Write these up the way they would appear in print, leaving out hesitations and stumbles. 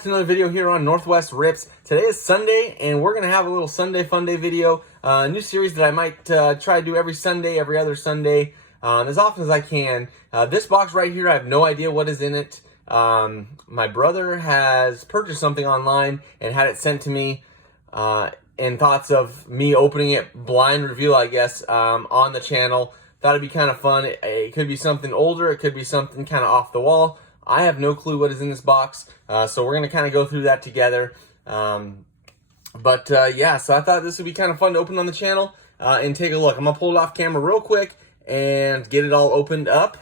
back to another video here on Northwest Rips. Today is Sunday, and we're going to have a little Sunday Funday video. A new series that I might try to do every Sunday, every other Sunday, as often as I can. This box right here, I have no idea what is in it. My brother has purchased something online and had it sent to me in thoughts of me opening it, blind reveal, I guess, on the channel. Thought it'd be kind of fun. It could be something older. It could be something kind of off the wall. I have no clue what is in this box, so we're going to kind of go through that together. Yeah, so I thought this would be kind of fun to open on the channel and take a look. I'm going to pull it off camera real quick and get it all opened up.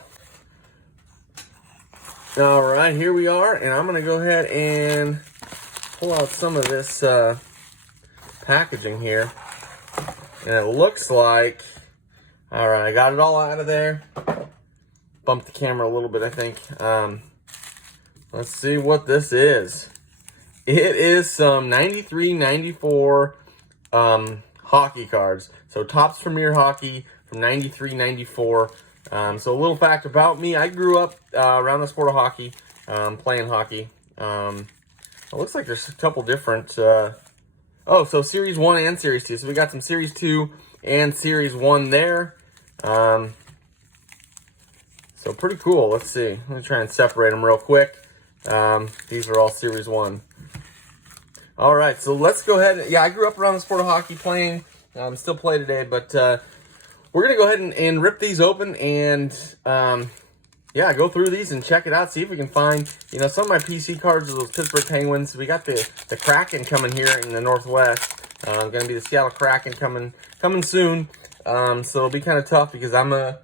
All right, here we are, and I'm going to go ahead and pull out some of this packaging here. And it looks like, all right, I got it all out of there. Bumped the camera a little bit, I think. Let's see what this is. It is some 93-94 hockey cards. So Topps Premier Hockey from 93-94. So a little fact about me. I grew up around the sport of hockey, playing hockey. It looks like there's a couple different... so Series 1 and Series 2. So we got some Series 2 and Series 1 there. So pretty cool. Let's see. Let me try and separate them real quick. These are all Series 1. All right, so let's go ahead. Yeah, I grew up around the sport of hockey playing. Still play today, but we're going to go ahead and rip these open and, yeah, go through these and check it out. See if we can find, you know, some of my PC cards of those Pittsburgh Penguins. We got the Kraken coming here in the Northwest. Going to be the Seattle Kraken coming soon. So it'll be kind of tough because I'm a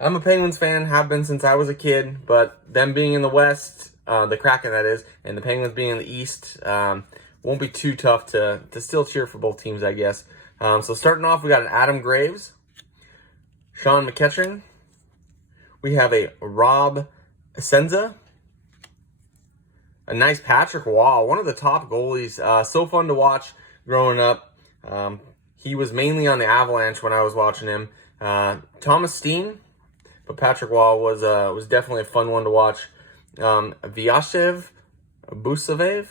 Penguins fan, have been since I was a kid, but them being in the West, the Kraken that is, and the Penguins being in the East, won't be too tough to still cheer for both teams, I guess. So starting off, we got an Adam Graves, Sean McCutcheon. We have a Rob Senza, a nice Patrick Waugh, one of the top goalies. So fun to watch growing up. He was mainly on the Avalanche when I was watching him. Thomas Steen. But Patrick Waugh was definitely a fun one to watch. Vyashev Busavev.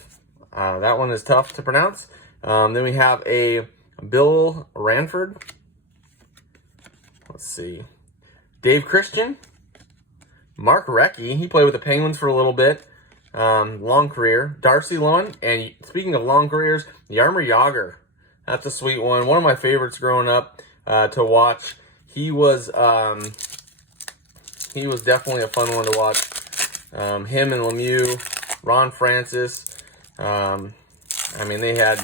That one is tough to pronounce. Then we have a Bill Ranford. Let's see. Dave Christian. Mark Recchi. He played with the Penguins for a little bit. Long career. Darcy Loewen. And speaking of long careers, Jaromir Jagr. That's a sweet one. One of my favorites growing up to watch. He was definitely a fun one to watch. Him and Lemieux, Ron Francis. I mean, they had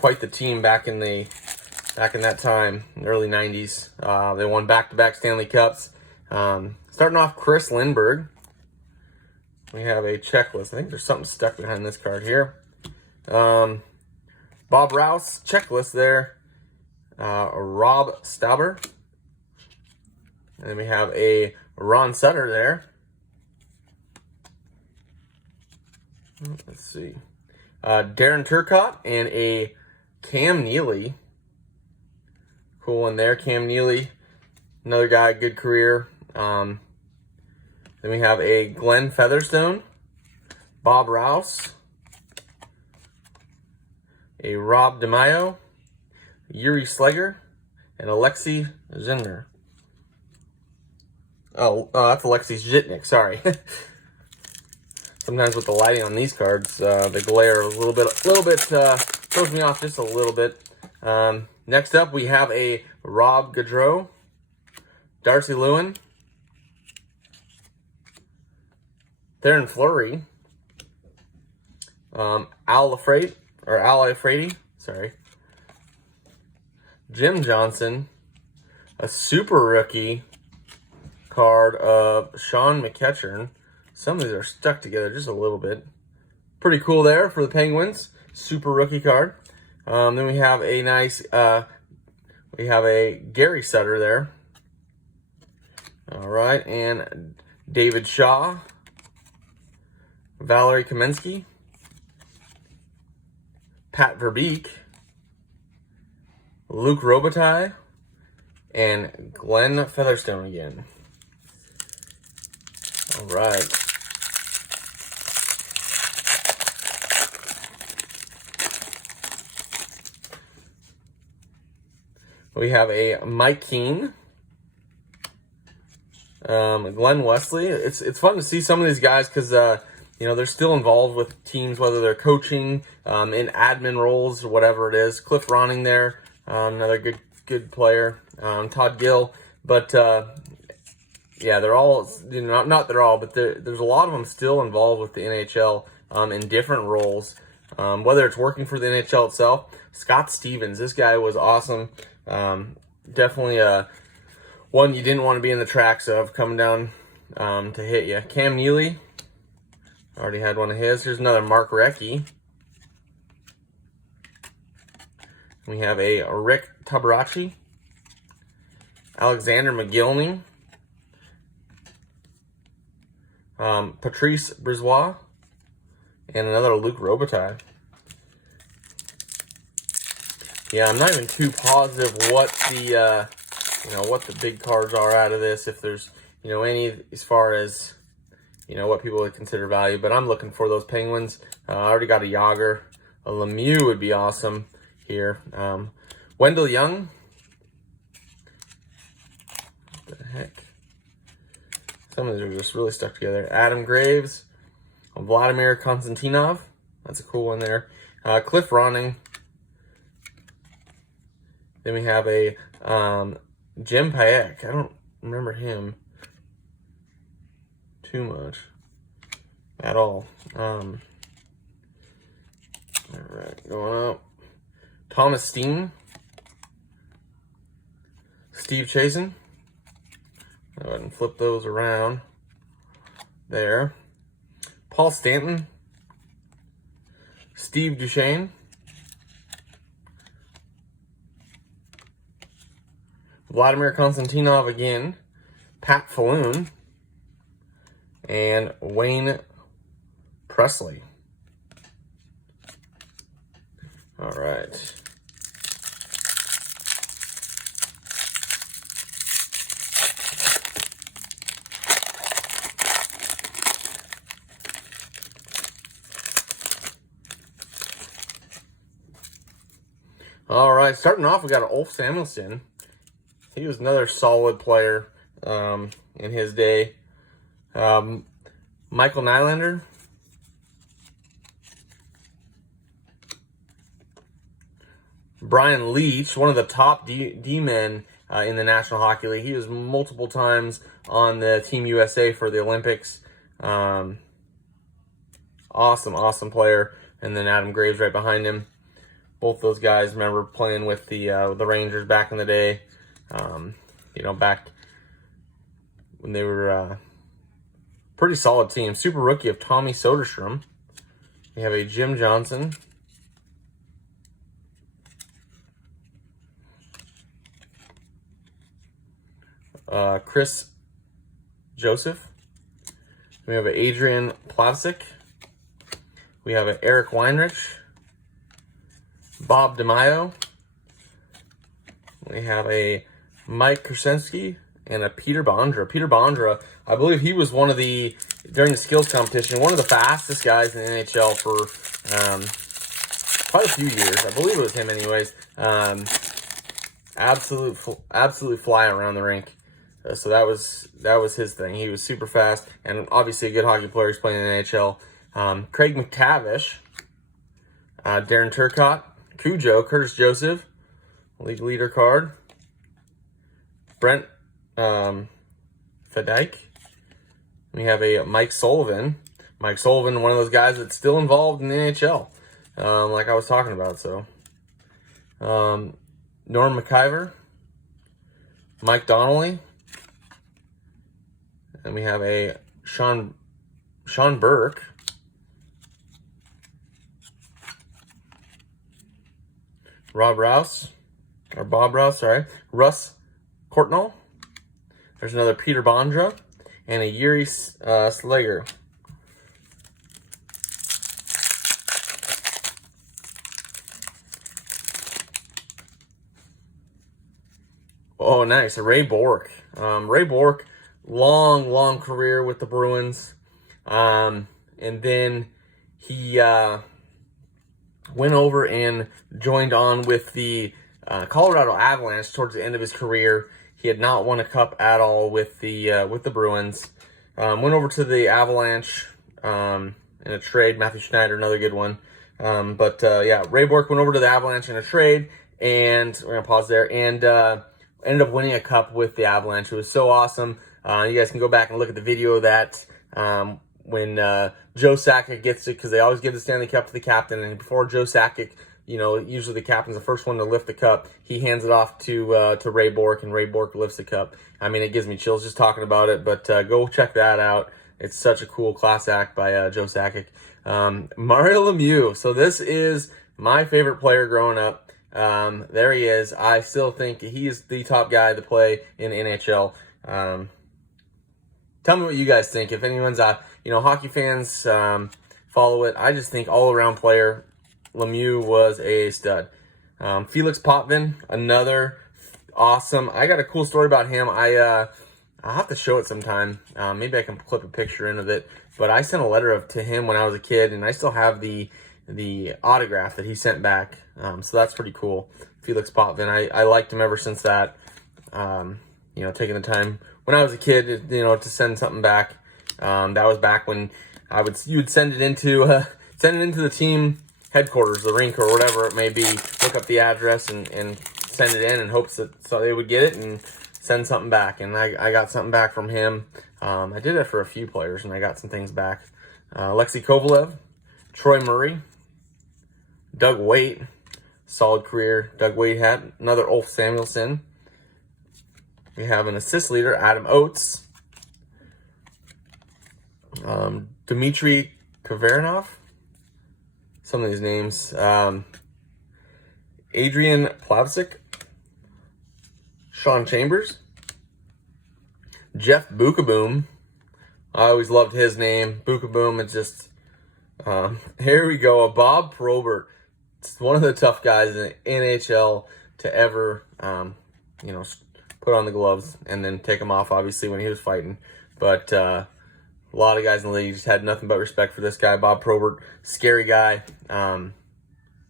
quite the team back in that time, in the early 90s. They won back-to-back Stanley Cups. Starting off, Chris Lindbergh. We have a checklist. I think there's something stuck behind this card here. Bob Rouse, checklist there. Rob Stauber. And then we have a Ron Sutter there. Let's see. Darren Turcotte and a Cam Neely. Cool one there. Cam Neely, another guy, good career. Then we have a Glenn Featherstone, Bob Rouse, a Rob DeMaio, Yuri Slegger, and Alexei Zinner. Oh, that's Alexei Zhitnik, sorry. Sometimes with the lighting on these cards, the glare a little bit throws me off just a little bit. Next up, we have a Rob Gaudreau, Darcy Loewen, Theron Fleury, Al Lafredi, sorry, Jim Johnson, a super rookie card of Sean McCutcheon. Some of these are stuck together just a little bit. Pretty cool there for the Penguins. Super rookie card. Then we have a nice, we have a Gary Sutter there. All right, and David Shaw, Valerie Kamensky, Pat Verbeek, Luke Robitaille, and Glenn Featherstone again. All right. We have a Mike Keene. Glenn Wesley. It's fun to see some of these guys because they're still involved with teams, whether they're coaching, in admin roles or whatever it is. Cliff Ronning there, another good player. Todd Gill, but they're all, not they're all, but there's a lot of them still involved with the NHL in different roles, whether it's working for the NHL itself. Scott Stevens, this guy was awesome. Definitely one you didn't want to be in the tracks of, coming down to hit you. Cam Neely, already had one of his. Here's another Mark Recchi. We have a Rick Tabaracci, Alexander McGillney, Patrice Brisebois, and another Luc Robitaille. Yeah, I'm not even too positive what the big cards are out of this, if there's, any as far as, what people would consider value, but I'm looking for those Penguins. I already got a Yager. A Lemieux would be awesome here. Wendell Young. What the heck? Some of these are just really stuck together. Adam Graves. Vladimir Konstantinov. That's a cool one there. Cliff Ronning. Then we have a Jim Payek. I don't remember him too much at all. All right, going up. Thomas Steen. Steve Chasen. Go ahead and flip those around there. Paul Stanton. Steve Duchesne. Vladimir Konstantinov again. Pat Falloon. And Wayne Presley. All right. All right, starting off, we got Ulf Samuelsson. He was another solid player in his day. Michael Nylander. Brian Leach, one of the top D-men in the National Hockey League. He was multiple times on the Team USA for the Olympics. Awesome player. And then Adam Graves right behind him. Both those guys remember playing with the Rangers back in the day. Back when they were pretty solid team. Super rookie of Tommy Soderstrom. We have a Jim Johnson. Chris Joseph. We have an Adrian Plavsic. We have an Eric Weinrich. Bob DeMaio. We have a Mike Krasensky and a Peter Bondra. Peter Bondra, I believe he was during the skills competition, one of the fastest guys in the NHL for quite a few years. I believe it was him anyways. Absolutely fly around the rink. So that was his thing. He was super fast and obviously a good hockey player. He's playing in the NHL. Craig McCavish, Darren Turcotte, Cujo, Curtis Joseph, league leader card. Brent Fedike. We have a Mike Sullivan. Mike Sullivan, one of those guys that's still involved in the NHL, like I was talking about. So, Norm McIver, Mike Donnelly, and we have a Sean Burke. Bob Rouse, Russ Courtnall. There's another Peter Bondra and a Yuri Slager. Oh, nice. A Ray Bourque. Ray Bourque, long career with the Bruins. And then he went over and joined on with the Colorado Avalanche towards the end of his career. He had not won a cup at all with the Bruins. Went over to the Avalanche in a trade. Matthew Schneider, another good one. Yeah, Ray Bourque went over to the Avalanche in a trade, and we're going to pause there, and ended up winning a cup with the Avalanche. It was so awesome. You guys can go back and look at the video of that when Joe Sakic gets it, because they always give the Stanley Cup to the captain, and before Joe Sakic, you know, usually the captain's the first one to lift the cup. He hands it off to Ray Bourque, and Ray Bourque lifts the cup. I mean, it gives me chills just talking about it, but go check that out. It's such a cool class act by Joe Sakic. Mario Lemieux. So this is my favorite player growing up. There he is. I still think he is the top guy to play in NHL. Tell me what you guys think. If anyone's hockey fans, follow it. I just think all-around player. Lemieux was a stud. Felix Potvin, another awesome. I got a cool story about him. I'll have to show it sometime. Maybe I can clip a picture in of it. But I sent a letter to him when I was a kid, and I still have the autograph that he sent back. So that's pretty cool. Felix Potvin. I liked him ever since that. Taking the time when I was a kid, to send something back. That was back when you would send it into the team headquarters, the rink, or whatever it may be. Look up the address and send it in in hopes that they would get it and send something back. And I got something back from him. I did it for a few players, and I got some things back. Alexei Kovalev, Troy Murray, Doug Weight, solid career Doug Weight had. Another Ulf Samuelsson. We have an assist leader, Adam Oates. Dmitry Kavarinov. Some of these names. Adrian Plavsic. Sean Chambers. Jeff Bukaboom. I always loved his name. Bukaboom. It's just... here we go. Bob Probert. It's one of the tough guys in the NHL to ever, put on the gloves and then take them off, obviously, when he was fighting. But a lot of guys in the league just had nothing but respect for this guy, Bob Probert. Scary guy.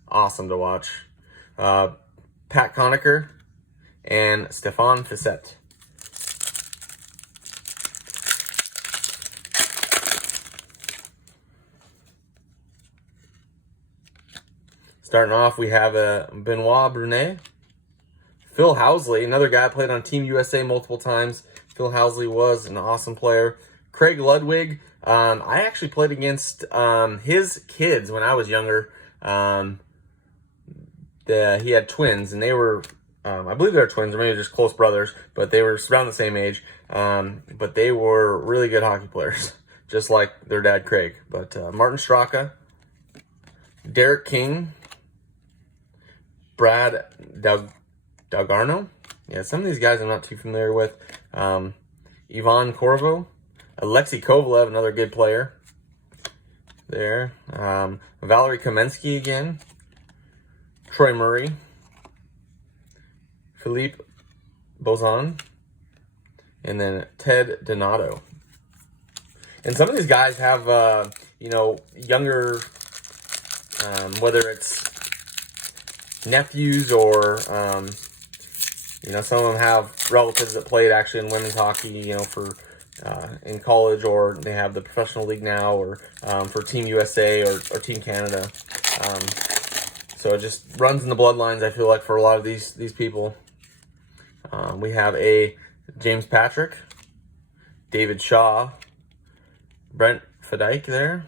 Awesome to watch. Pat Conacher and Stefan Fissette. Starting off, we have Benoit Brunet. Phil Housley, another guy played on Team USA multiple times. Phil Housley was an awesome player. Craig Ludwig, I actually played against his kids when I was younger. He had twins, and they were, I believe they were twins, or maybe just close brothers, but they were around the same age. But they were really good hockey players, just like their dad, Craig. But Martin Straka, Derek King, Brad Dalgarno. Yeah, some of these guys I'm not too familiar with. Ivan Korvo. Alexei Kovalev, another good player. There. Valery Kamensky again. Troy Murray. Philippe Bozan. And then Ted Donato. And some of these guys have, younger, whether it's nephews or, some of them have relatives that played actually in women's hockey, for in college, or they have the professional league now, or for Team USA or Team Canada. So it just runs in the bloodlines, I feel like, for a lot of these people. We have a James Patrick, David Shaw, Brent Fadike there,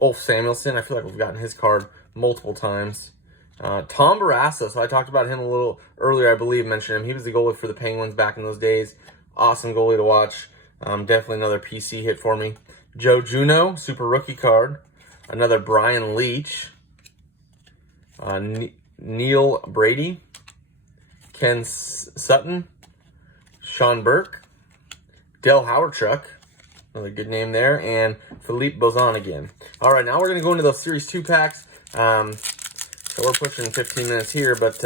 Ulf Samuelsson. I feel like we've gotten his card multiple times. Tom Barrasso, so I talked about him a little earlier, I believe, mentioned him. He was the goalie for the Penguins back in those days. Awesome goalie to watch. Definitely another PC hit for me. Joe Juneau, super rookie card. Another Brian Leach. Neil Brady. Ken Sutton. Sean Burke. Del Howardchuk. Another good name there. And Philippe Bozan again. All right, now we're going to go into those Series 2 packs. So we're pushing 15 minutes here, but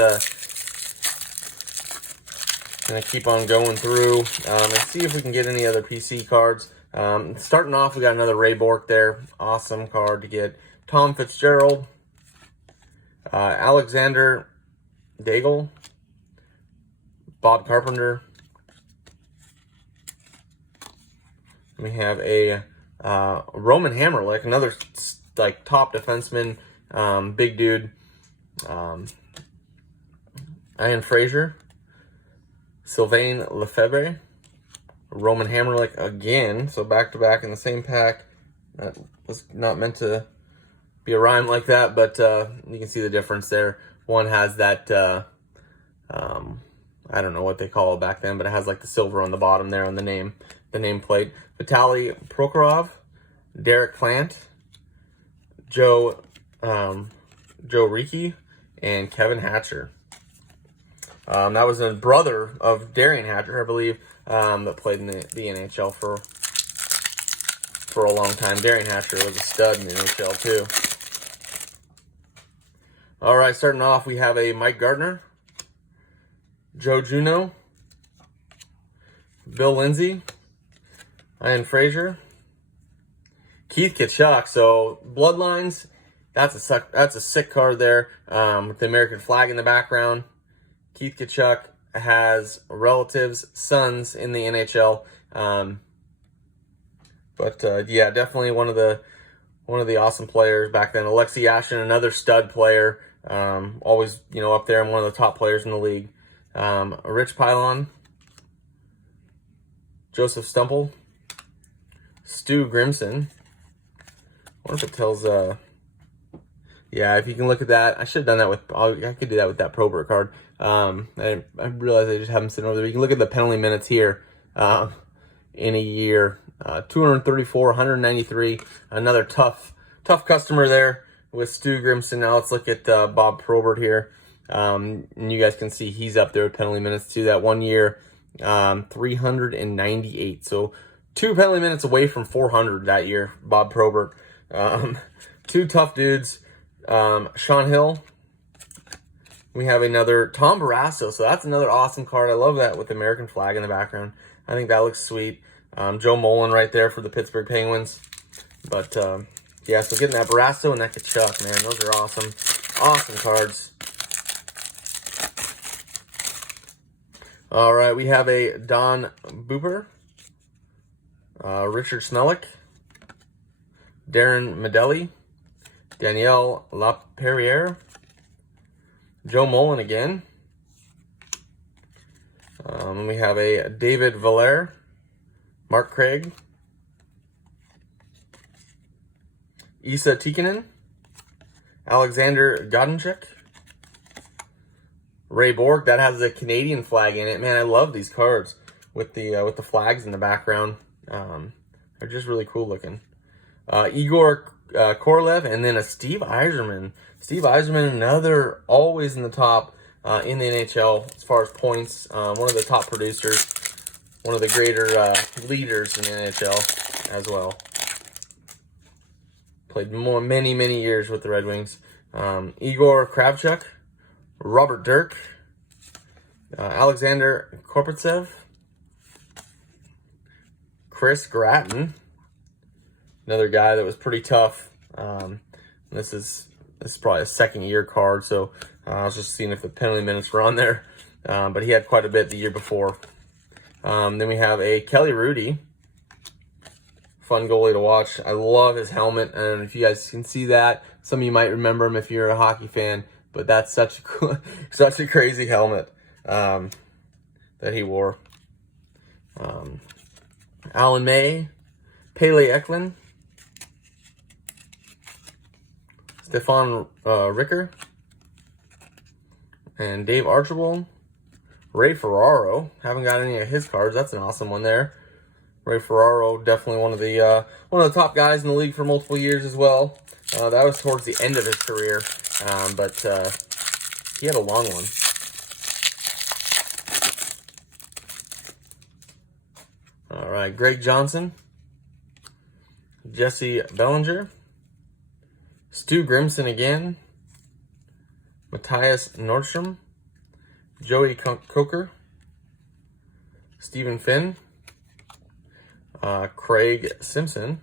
going to keep on going through and see if we can get any other PC cards. Starting off, we got another Ray Bourque there. Awesome card to get. Tom Fitzgerald. Alexander Daigle. Bob Carpenter. We have a Roman Hammerlick, another like top defenseman, big dude. Ian Fraser, Sylvain Lefebvre, Roman Hammerlick again. So back to back in the same pack. That was not meant to be a rhyme like that, but you can see the difference there. One has that, I don't know what they call it back then, but it has like the silver on the bottom there on the nameplate. Vitaly Prokhorov, Derek Plant, Joe Ricci, and Kevin Hatcher. That was a brother of Darian Hatcher, I believe, that played in the NHL for a long time. Darian Hatcher was a stud in the NHL too. All right, starting off, we have a Mike Gardner, Joe Juneau, Bill Lindsay, Ian Fraser, Keith Tkachuk. So Bloodlines, that's a sick card there, with the American flag in the background. Keith Tkachuk has relatives, sons in the NHL. Yeah, definitely one of the awesome players back then. Alexei Yashin, another stud player, always up there and one of the top players in the league. Rich Pylon, Joseph Stumple, Stu Grimson. I wonder if it tells. Yeah, if you can look at that, I should have done that with. I could do that with that Probert card. I realized I just have them sitting over there. You can look at the penalty minutes here in a year. 234, 193. Another tough customer there with Stu Grimson. Now let's look at Bob Probert here. And you guys can see he's up there with penalty minutes too. That 1 year, 398. So 2 penalty minutes away from 400 that year, Bob Probert. Two tough dudes. Sean Hill. We have another Tom Barrasso. So that's another awesome card. I love that with the American flag in the background. I think that looks sweet. Joe Mullen right there for the Pittsburgh Penguins. But, yeah, so getting that Barrasso and that Tkachuk, man, those are awesome. Awesome cards. All right, we have a Don Booper, Richard Smellick, Darren Medelli, Danielle Laperriere, Joe Mullen again. We have a David Valaire, Mark Craig, Issa Tikkanen, Alexander Godinchuk, Ray Borg. That has a Canadian flag in it. Man, I love these cards with the flags in the background. They're just really cool looking. Igor Korolev, and then a Steve Yzerman. Steve Yzerman, another always in the top in the NHL as far as points. One of the top producers. One of the greater leaders in the NHL as well. Played many years with the Red Wings. Igor Kravchuk, Robert Dirk, Alexander Korpatsev, Chris Gratton, another guy that was pretty tough. This is probably a second-year card, so I was just seeing if the penalty minutes were on there. But he had quite a bit the year before. Then we have a Kelly Rudy. Fun goalie to watch. I love his helmet, and if you guys can see that, some of you might remember him if you're a hockey fan, but that's such a cool, such a crazy helmet that he wore. Alan May, Pele Eklund, Stefan Ricker, and Dave Archibald. Ray Ferraro, haven't got any of his cards. That's an awesome one there. Ray Ferraro, definitely one of the top guys in the league for multiple years as well. That was towards the end of his career, but he had a long one. All right, Greg Johnson, Jesse Bellinger, Stu Grimson again, Matthias Nordstrom, Joey Coker, Stephen Finn, Craig Simpson.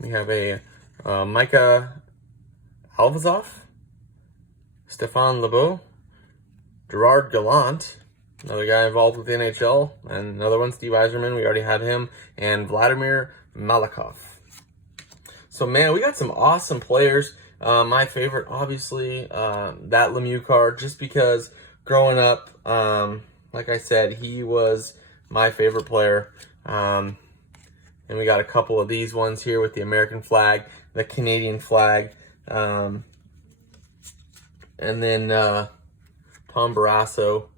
We have a Micah Alvazov, Stéphane Lemieux, Gerard Gallant, another guy involved with the NHL, and another one, Steve Yzerman, we already had him, and Vladimir Malakhov. So, man, we got some awesome players. My favorite, obviously, that Lemieux card, just because growing up, like I said, he was my favorite player. And we got a couple of these ones here with the American flag, the Canadian flag, and then Tom Barrasso,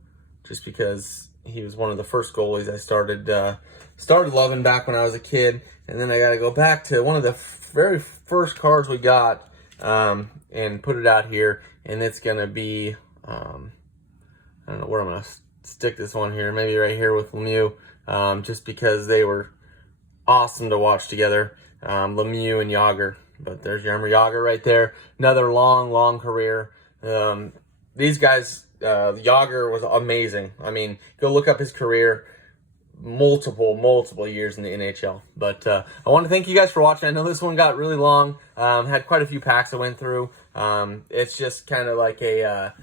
just because he was one of the first goalies I started loving back when I was a kid. And then I got to go back to one of the very first cards we got and put it out here, and it's going to be, I don't know where I'm going to stick this one here, maybe right here with Lemieux, just because they were awesome to watch together, Lemieux and Yager. But there's Jaromir Yager right there, another long career. These guys, Yager was amazing. I mean, go look up his career, multiple years in the NHL. But I want to thank you guys for watching. I know this one got really long, had quite a few packs I went through. It's just kind of like a,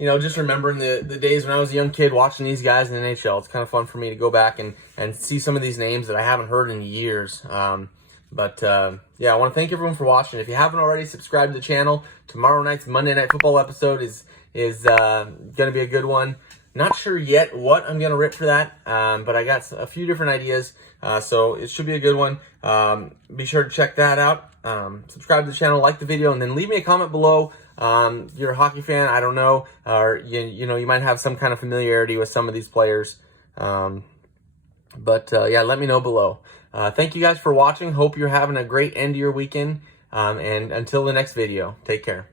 just remembering the days when I was a young kid watching these guys in the NHL. It's kind of fun for me to go back and see some of these names that I haven't heard in years. But I want to thank everyone for watching. If you haven't already, subscribe to the channel. Tomorrow night's Monday Night Football episode is going to be a good one. Not sure yet what I'm going to rip for that, but I got a few different ideas, so it should be a good one. Be sure to check that out. Subscribe to the channel, like the video, and then leave me a comment below. You're a hockey fan, I don't know, or you might have some kind of familiarity with some of these players. Let me know below. Thank you guys for watching. Hope you're having a great end of your weekend, and until the next video, take care.